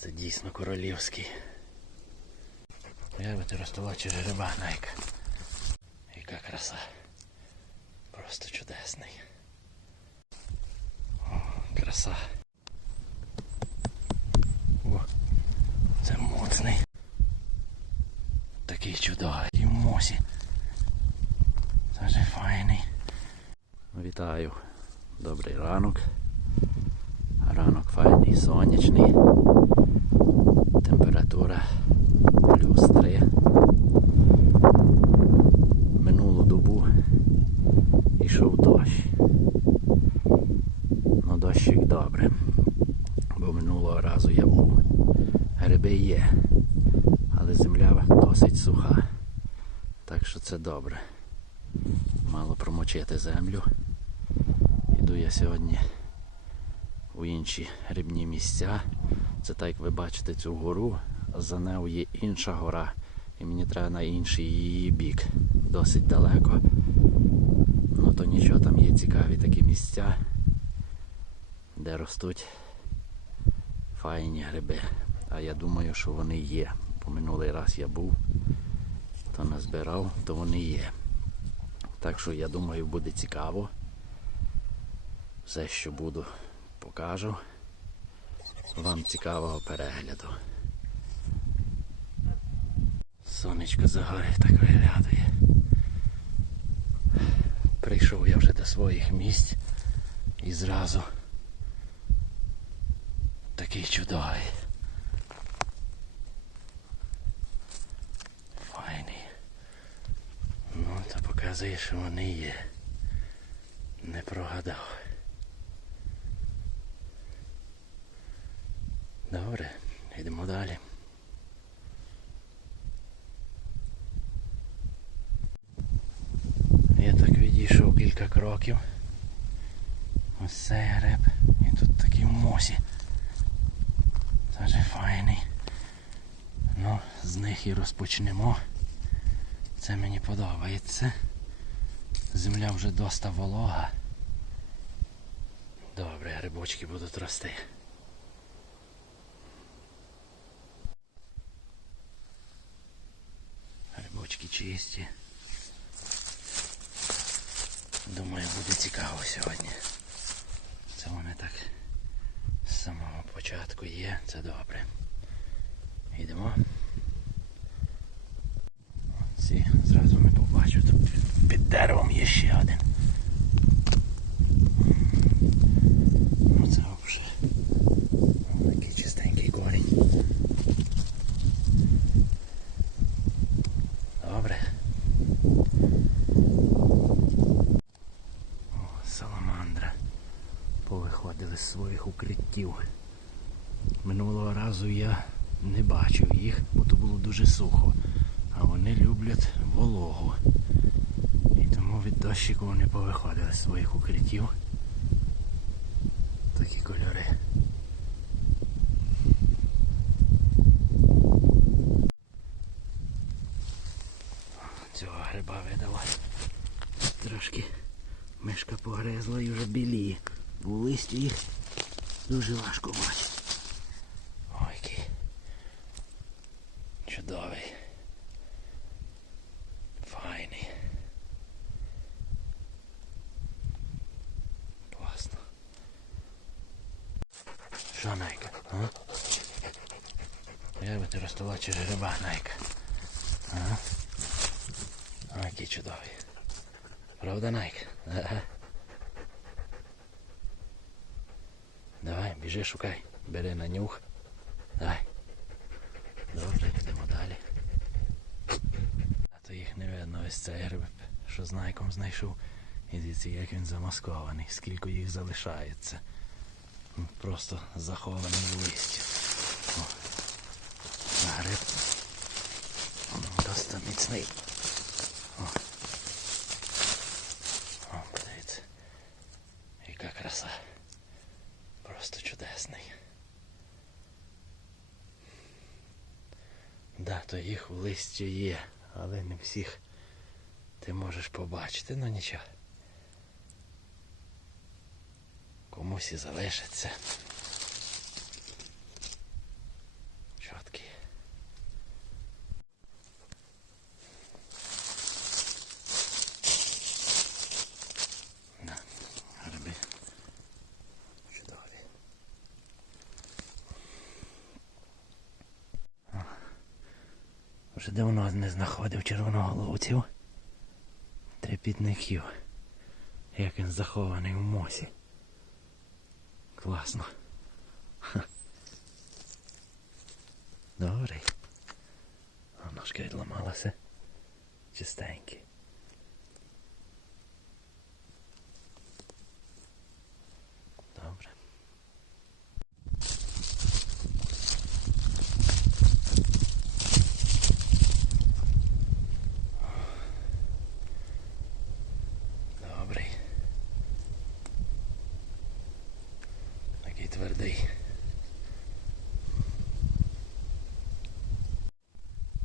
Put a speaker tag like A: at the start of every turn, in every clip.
A: Це дійсно королівський. Я би ти ростова череба, Найка. Яка краса. Просто чудесний. О, краса. О, це моцний. Такий чудовий і в мосі. Дуже файний. Вітаю. Добрий ранок. Ранок файний, сонячний. Температура плюс 3. Минулу добу йшов дощ. Ну дощик добре. Бо минулого разу я був. Гриби є, але земля досить суха. Так що це добре. Мало промочити землю. Іду я сьогодні у інші грибні місця. Це так, як ви бачите цю гору, за нею є інша гора, і мені треба на інший її бік. Досить далеко. Ну то нічого, там є цікаві такі місця, де ростуть файні гриби. А я думаю, що вони є. Бо минулий раз я був, то назбирав, то вони є. Так що я думаю, буде цікаво. Все, що буду, покажу. Вам цікавого перегляду. Сонечко за гори так виглядає. Прийшов я вже до своїх місць і зразу такий чудовий. Файний. Ну, то показує, що вони є. Не прогадав. Добре, йдемо далі. Я так відійшов кілька кроків. Ось цей гриб. І тут такий в мосі. Дуже файний. Ну, з них і розпочнемо. Це мені подобається. Земля вже доста волога. Добре, грибочки будуть рости. Грибочки чисті. Думаю, буде цікаво сьогодні. Це вони так з самого початку є, це добре. Йдемо. Ці зразу ми побачу, тут під, під деревом є ще один. Ну це взагалі такий чистенький корінь. Добре. О, саламандра. Повиходили з своїх укриттів. Минулого разу я не бачив їх, бо то було дуже сухо. А вони люблять вологу. І тому від дощику вони повиходили з своїх укриттів. Такі кольори. Цього гриба видала. Трошки мишка погризла і вже біліє. Бо листі їх дуже важко бачити. Ой, який чудовий. Файний. Класно. Що, Найка? А? Як би ти ростила через гриба, Найка? Ага. Ой, який чудовий. Правда, Найк? Ага. Давай, біжи, шукай. Бери на нюх. Давай. Добре, йдемо далі. А то їх не видно ось цей гриб, що з найком знайшов. І дивіться, як він замаскований, скільки їх залишається. Просто захований в листі. О. Гриб. м, Досить міцний. О. О, подивіться. Яка краса. Просто чудесний. Да, то їх в листі є, але не всіх ти можеш побачити, ну нічого. Комусь і залишиться. Вже давно не знаходив червоноголовців. Трепітників. Як він захований в мосі. Класно. Ха. Добрий. А ножка відламалася. Чистенький. Добре. Добрий. Такий твердий.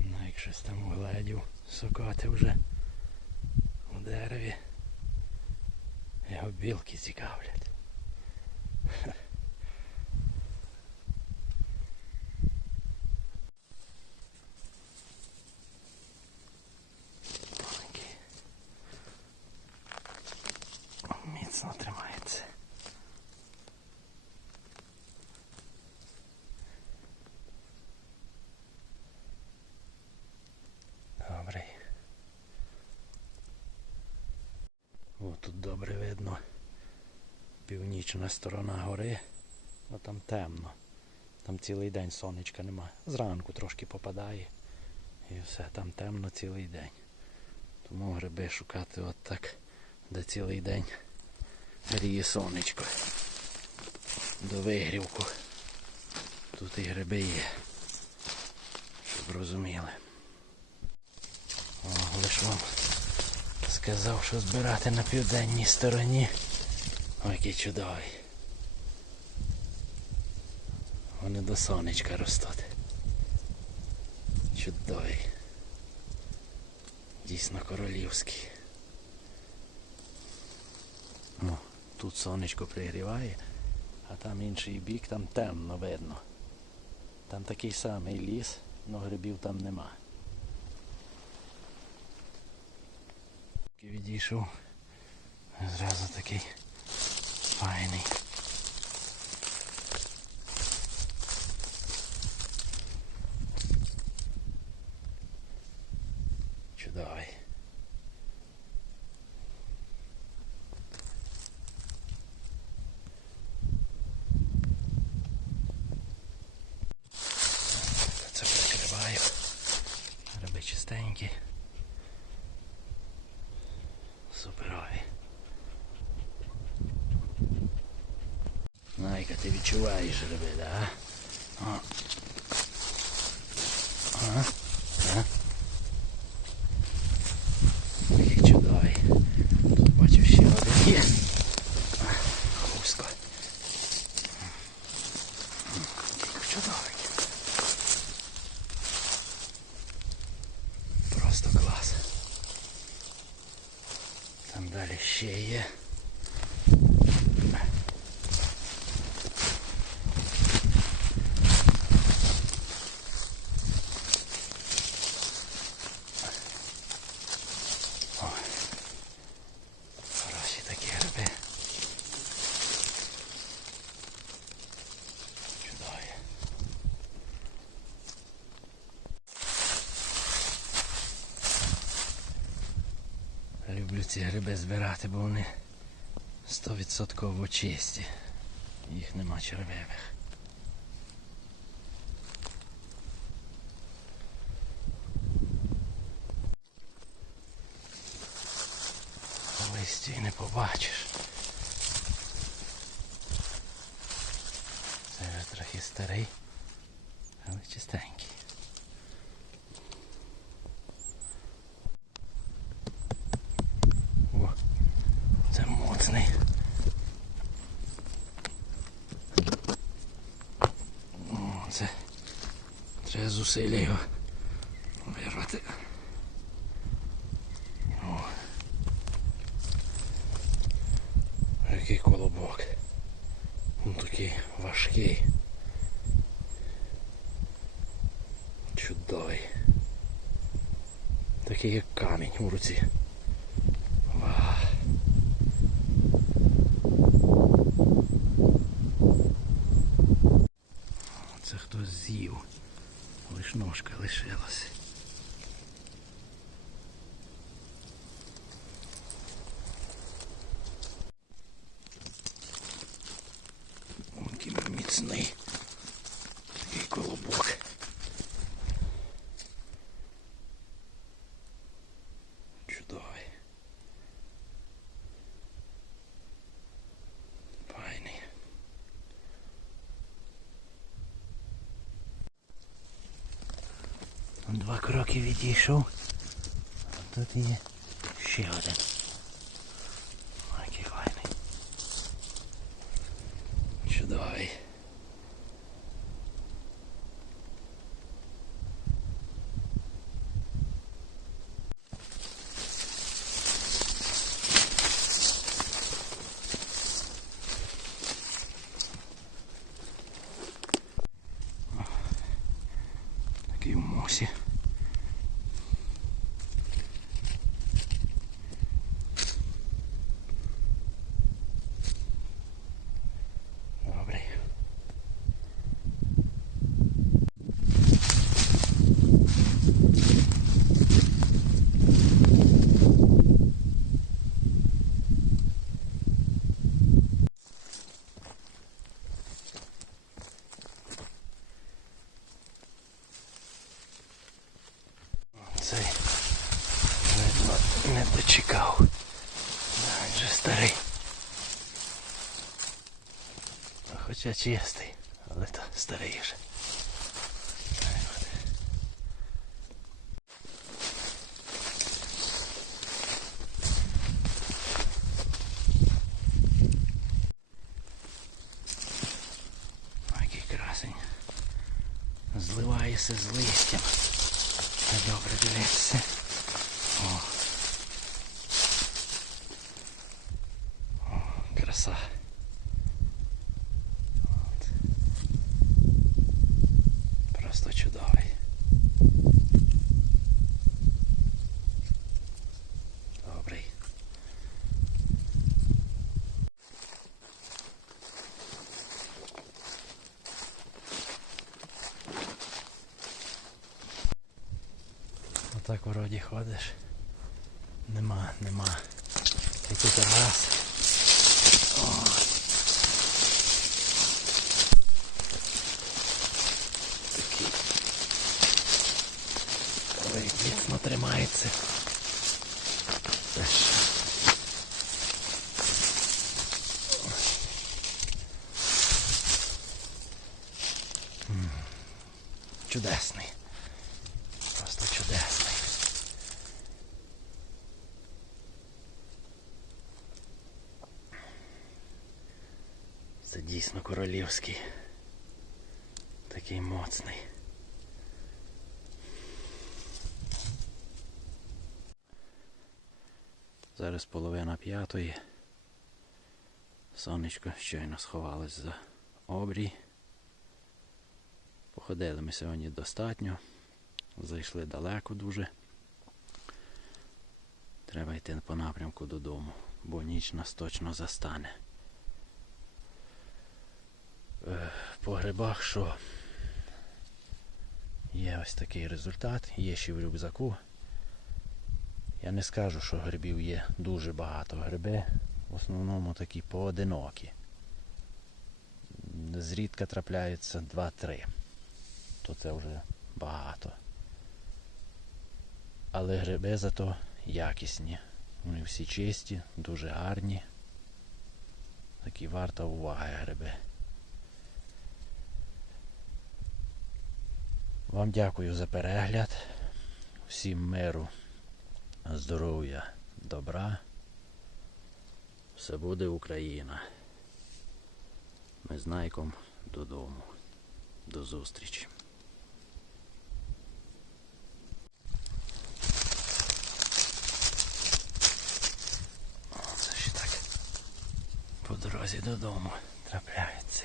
A: Ну, як щось там вгледів, сокоти вже у дереві. Його білки цікавлять. Маленький. Міцно тримається. Добрий. О, тут добре видно. Північна сторона гори. Ну там темно. Там цілий день сонечка нема. Зранку трошки попадає. І все, там темно цілий день. Тому гриби шукати от так, де цілий день гріє сонечко. До вигрівку. Тут і гриби є. Щоб розуміли. О, лиш вам сказав, що збирати на південній стороні. Ой, який чудовий. Вони до сонечка ростуть. Чудовий. Дійсно королівський. О, тут сонечко пригріває, а там інший бік, там темно видно. Там такий самий ліс, але грибів там нема. Відійшов. Зразу такий файний. Чудовий. Це прикриваю. Гриби чистенькі. Суперові. Найка, ти відчуваєш гриби, да? О. Ага. А? Який чудовий. Тут бачу ще один є. А, Хустко. М, який Чудовий. Просто клас. Там далі ще є. Ой. Хороші такі гриби. Чудові. Люблю ці гриби збирати, бо вони 100% чисті. Їх нема червивих. Листі не побачиш. Це вже трохи старий, але чистенький. О, це моцний. О, це треба зусилля його вирвати. О. Який колобок. Він такий важкий. Чудовий. Такий як камінь у руці. лиш ножка лишилась. Який міцний такий колобок. Кроки відійшов. Тут є ще один. Ой, Який файний. Чудовий. Такий в мосі. Добрий. Цей видно не дочекав. Да, Він же старий. Хоча чистий, але то старий вже. Зливається з листям. Добре дивитися. О, краса. От. Просто чудовий. Добрий. Отак вроді ходиш. Нема, нема. І тут раз. О. Такий. Міцно тримається. Чудесний. Просто чудесний. Це дійсно королівський. Такий моцний. Зараз половина п'ятої. Сонечко щойно сховалось за обрій. Походили ми сьогодні достатньо. Зайшли далеко дуже. Треба йти по напрямку додому, бо ніч нас точно застане. Е, По грибах що є ось такий результат, є ще в рюкзаку. Я не скажу, що грибів є дуже багато. Гриби в основному такі поодинокі. Зрідка трапляються 2-3. То це вже багато. Але гриби зато якісні. Вони всі чисті, дуже гарні. Такі варта уваги гриби. Вам дякую за перегляд. Всім миру, здоров'я, добра. Все буде Україна. Ми з Найком додому. До зустрічі. По дорозі додому трапляється.